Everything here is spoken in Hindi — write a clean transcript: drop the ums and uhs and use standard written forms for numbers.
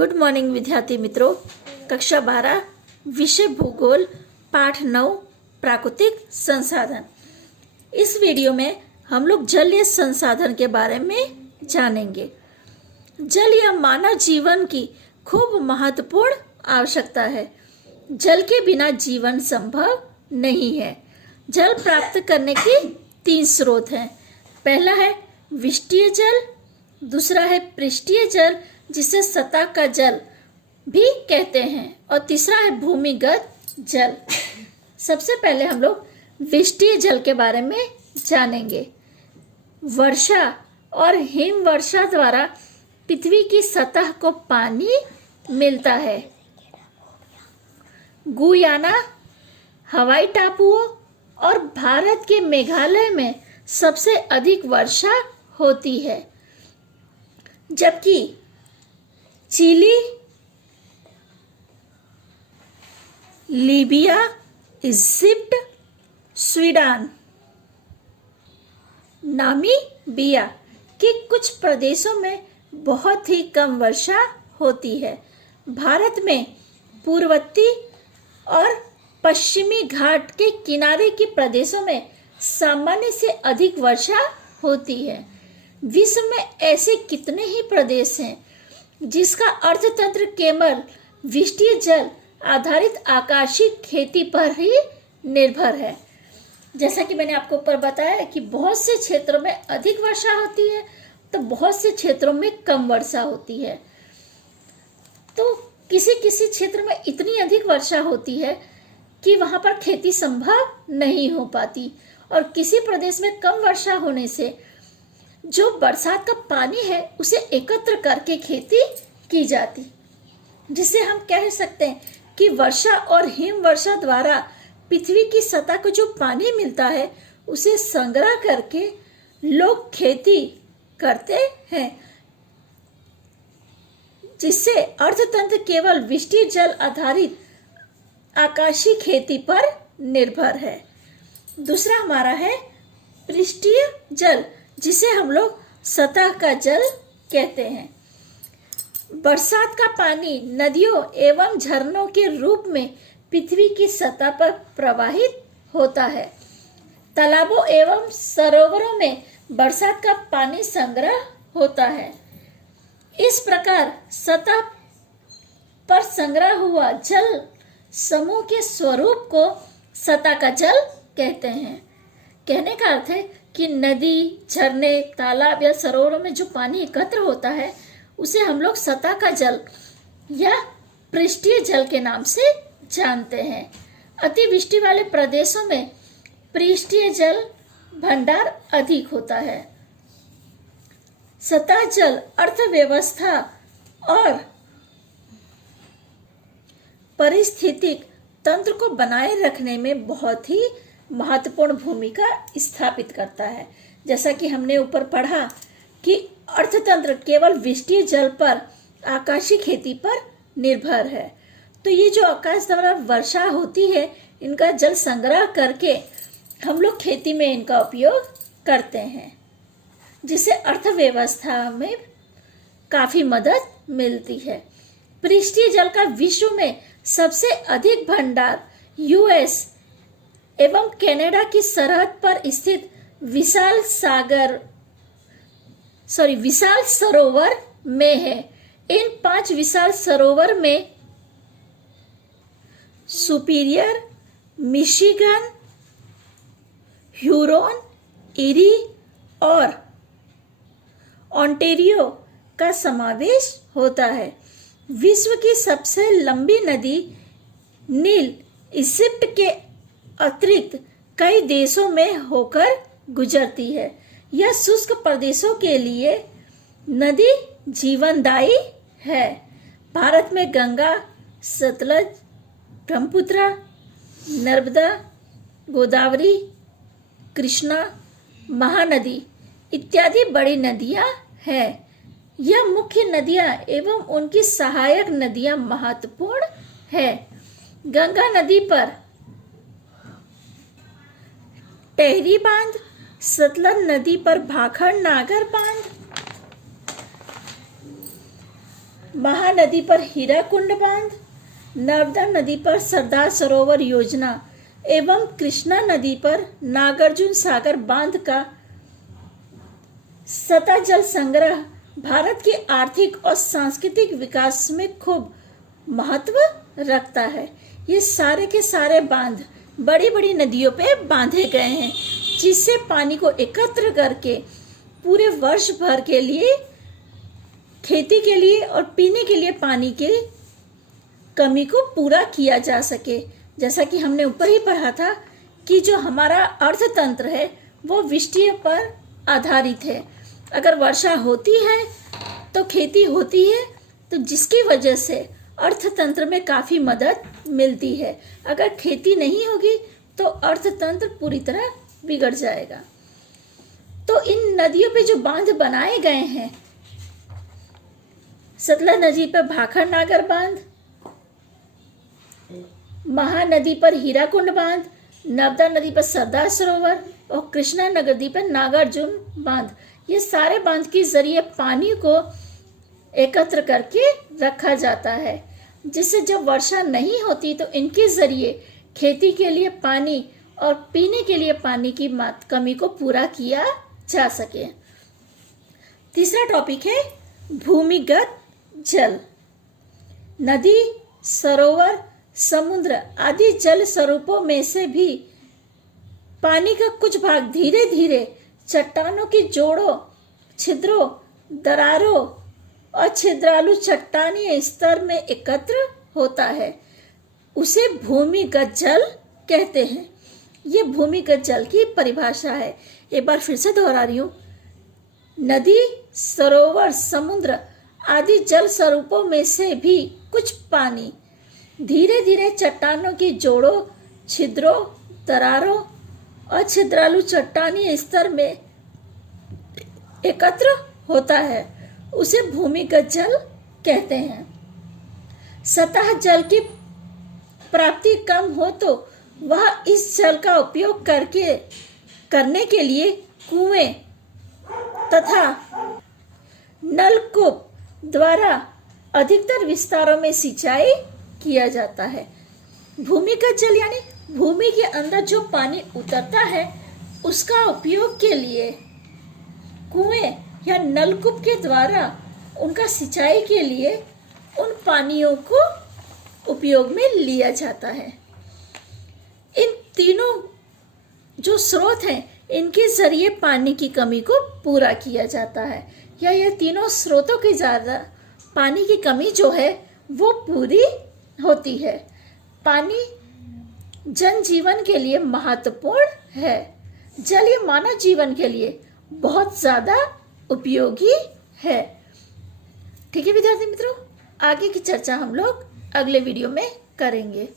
गुड मॉर्निंग विद्यार्थी मित्रों। कक्षा 12 विषय भूगोल पाठ 9 प्राकृतिक संसाधन। इस वीडियो में हम लोग जलीय संसाधन के बारे में जानेंगे। जल या मानव जीवन की खूब महत्वपूर्ण आवश्यकता है। जल के बिना जीवन संभव नहीं है। जल प्राप्त करने के 3 स्रोत हैं। पहला है विष्टीय जल, दूसरा है पृष्ठीय जल जिसे सतह का जल भी कहते हैं, और तीसरा है भूमिगत जल। सबसे पहले हम लोग विष्टीय जल के बारे में जानेंगे। वर्षा और हिमवर्षा द्वारा पृथ्वी की सतह को पानी मिलता है। गुयाना, हवाई टापुओं और भारत के मेघालय में सबसे अधिक वर्षा होती है, जबकि Chile, Libya, Egypt, Sweden, Namibia के कुछ प्रदेशों में बहुत ही कम वर्षा होती है। भारत में पूर्वोत्तर और पश्चिमी घाट के किनारे के प्रदेशों में सामान्य से अधिक वर्षा होती है। विश्व में ऐसे कितने ही प्रदेश हैं जिसका अर्थतंत्र केवल विष्टीय जल आधारित आकाशीय खेती पर ही निर्भर है। जैसा कि मैंने आपको ऊपर बताया कि बहुत से क्षेत्रों में अधिक वर्षा होती है तो बहुत से क्षेत्रों में कम वर्षा होती है। तो किसी किसी क्षेत्र में इतनी अधिक वर्षा होती है कि वहां पर खेती संभव नहीं हो पाती, और किसी प्रदेश में कम वर्षा होने से जो बरसात का पानी है उसे एकत्र करके खेती की जाती, जिसे हम कह सकते हैं कि वर्षा और हिमवर्षा द्वारा पृथ्वी की सतह को जो पानी मिलता है उसे संग्रह करके लोग खेती करते हैं, जिससे अर्थतंत्र केवल वृष्टि जल आधारित आकाशीय खेती पर निर्भर है। दूसरा हमारा है पृष्ठीय जल, जिसे हम लोग सतह का जल कहते हैं। बरसात का पानी नदियों एवं झरनों के रूप में पृथ्वी की सतह पर प्रवाहित होता है। तालाबों एवं सरोवरों में बरसात का पानी संग्रह होता है। इस प्रकार सतह पर संग्रह हुआ जल समूह के स्वरूप को सतह का जल कहते हैं। कहने का अर्थ है कि नदी, झरने, तालाब या सरोवरों में जो पानी एकत्र होता है उसे हम लोग सतह का जल या पृष्ठीय जल के नाम से जानते हैं। अतिवृष्टि वाले प्रदेशों में पृष्ठीय जल भंडार अधिक होता है। सतह जल अर्थव्यवस्था और पारिस्थितिक तंत्र को बनाए रखने में बहुत ही महत्वपूर्ण भूमिका स्थापित करता है। जैसा कि हमने ऊपर पढ़ा कि अर्थतंत्र केवल वृष्टि जल पर आकाशीय खेती पर निर्भर है। तो ये जो आकाश द्वारा वर्षा होती है, इनका जल संग्रह करके हम लोग खेती में इनका उपयोग करते हैं, जिससे अर्थव्यवस्था में काफी मदद मिलती है। पृष्ठीय जल का विश्व में सबसे अधिक भंडार यूएस एवं कनाडा की सरहद पर स्थित विशाल सरोवर में है। इन 5 विशाल सरोवर में सुपीरियर, मिशिगन, ह्यूरोन, इरी और ओंटारियो का समावेश होता है। विश्व की सबसे लंबी नदी नील इजिप्ट के अतिरिक्त कई देशों में होकर गुजरती है। यह शुष्क प्रदेशों के लिए नदी जीवनदायी है। भारत में गंगा, सतलज, ब्रह्मपुत्र, नर्मदा, गोदावरी, कृष्णा, महानदी इत्यादि बड़ी नदियां हैं। यह मुख्य नदियां एवं उनकी सहायक नदियां महत्वपूर्ण है। गंगा नदी पर टेहरी बांध, सतलज नदी पर भाखड़ नागर बांध, महानदी पर हीराकुंड बांध, नर्मदा नदी पर सरदार सरोवर योजना एवं कृष्णा नदी पर नागार्जुन सागर बांध का सतह जल संग्रह भारत के आर्थिक और सांस्कृतिक विकास में खूब महत्व रखता है। ये सारे के सारे बांध बड़ी बड़ी नदियों पे बांधे गए हैं, जिससे पानी को एकत्र करके पूरे वर्ष भर के लिए खेती के लिए और पीने के लिए पानी के कमी को पूरा किया जा सके। जैसा कि हमने ऊपर ही पढ़ा था कि जो हमारा अर्थतंत्र है वो वृष्टि पर आधारित है। अगर वर्षा होती है तो खेती होती है, तो जिसकी वजह से अर्थतंत्र में काफ़ी मदद मिलती है। अगर खेती नहीं होगी तो अर्थतंत्र पूरी तरह बिगड़ जाएगा। तो इन नदियों पे जो बांध बनाए गए हैं, सतलज नदी पर भाखड़ नागर बांध, महानदी पर हीराकुंड बांध, नर्मदा नदी पर सरदार सरोवर और कृष्णा नदी पर नागार्जुन बांध, ये सारे बांध के जरिए पानी को एकत्र करके रखा जाता है, जिससे जब वर्षा नहीं होती तो इनके जरिए खेती के लिए पानी और पीने के लिए पानी की कमी को पूरा किया जा सके। तीसरा टॉपिक है भूमिगत जल। नदी, सरोवर, समुद्र आदि जल स्वरूपों में से भी पानी का कुछ भाग धीरे धीरे चट्टानों की जोड़ों, छिद्रों, दरारों और छिद्रालु चट्टानी स्तर में एकत्र होता है। उसे भूमिगत जल कहते हैं। ये भूमिगत जल की परिभाषा है। एक बार फिर से दोहरा रही हूँ। नदी, सरोवर, समुद्र आदि जल स्वरूपों में से भी कुछ पानी धीरे धीरे चट्टानों की जोड़ों, छिद्रों, दरारों और छिद्रालु चट्टानी स्तर में एकत्र होता है। उसे भूमिगत जल कहते हैं। सतह जल की प्राप्ति कम हो तो वह इस जल का उपयोग करने के लिए कुएं तथा नलकूप द्वारा अधिकतर विस्तारों में सिंचाई किया जाता है। भूमिगत जल यानी भूमि के अंदर जो पानी उतरता है उसका उपयोग के लिए कुएं या नलकूप के द्वारा उनका सिंचाई के लिए उन पानियों को उपयोग में लिया जाता है। इन तीनों जो स्रोत हैं इनके जरिए पानी की कमी को पूरा किया जाता है, या ये तीनों स्रोतों के ज़्यादा पानी की कमी जो है वो पूरी होती है। पानी जनजीवन के लिए महत्वपूर्ण है। जल ये मानव जीवन के लिए बहुत ज़्यादा उपयोगी है। ठीक है विद्यार्थी मित्रों, आगे की चर्चा हम लोग अगले वीडियो में करेंगे।